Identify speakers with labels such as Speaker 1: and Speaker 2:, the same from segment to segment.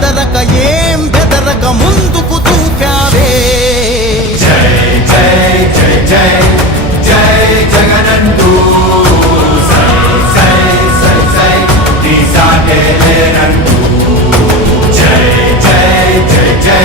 Speaker 1: ఏం ఏం బెదరక ముందుకు దూకావే
Speaker 2: జై జై జై జై జై జగనంటూ సై సై సై సై లేనంటూ జై జై జై జై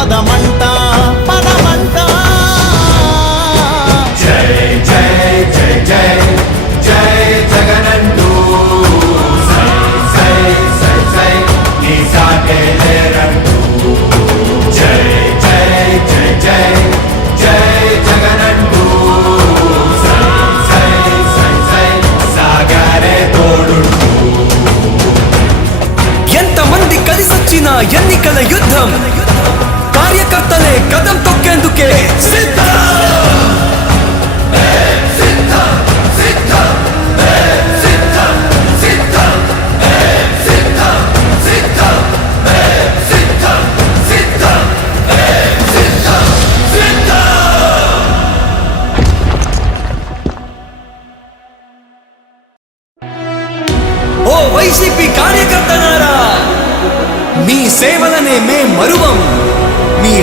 Speaker 1: తప్పదులే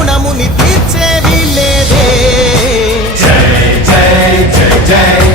Speaker 1: రుణముని తీర్చేవి లేదే.
Speaker 2: జై జై జై జై.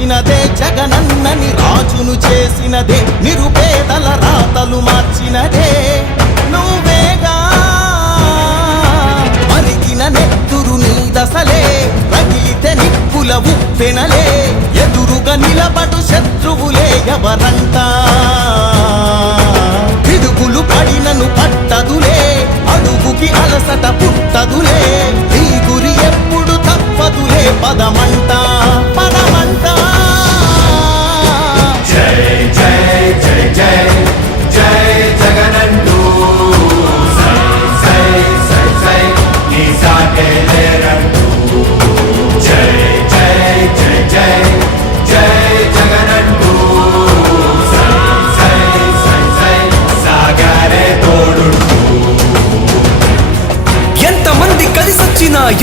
Speaker 1: తెచ్చినదే జగనన్నని రాజును చేసినదే నిరుపేదల రాతలు మార్చినదే. నువ్వేగా మరిగిన నెత్తురు నీ దశలే రగిలితే నిప్పుల ఉప్పెనలే. ఎదురుగా నిలబడు శత్రువులే ఎవరంటా?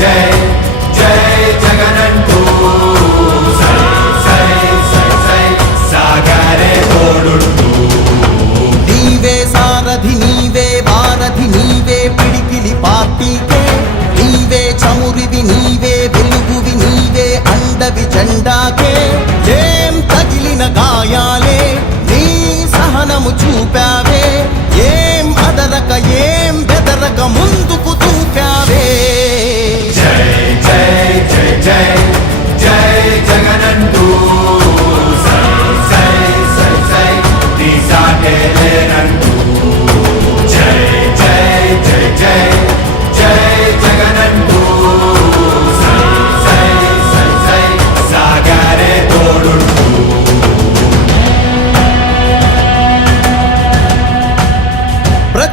Speaker 2: జై జై జగనంటూ సై సై సై సై సాగరే తోడుంటూ
Speaker 1: నీవే సారథి నీవే వారధి నీవే పిడికిలి పార్టీకే. నీవే చమురివి నీవే వెలుగువి నీవే అండవి జెండాకే. ఏం తగిలిన
Speaker 2: గాయా